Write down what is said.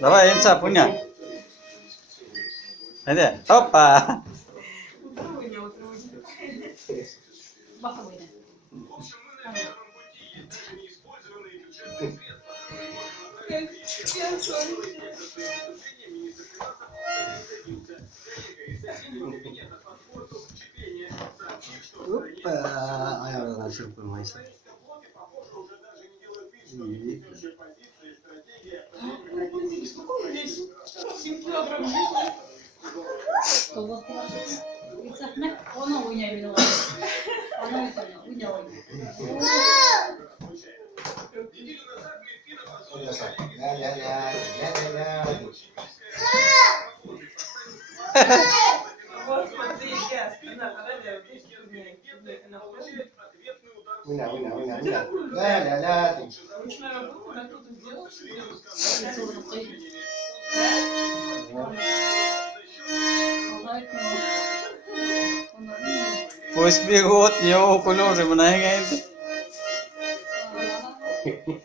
Давай, Инца, пуня. Иди. Опа. Опа, ayağına çırpılmayız. İyi. 7 килограмм весит. Ona oynayabilir. Ona oynayabilir. La la la la la la. Господи, Уйна. La la la. ручная работа, да, кто-то сделал, Пусть бегут, его кулёжи बनाएंगे. сделал.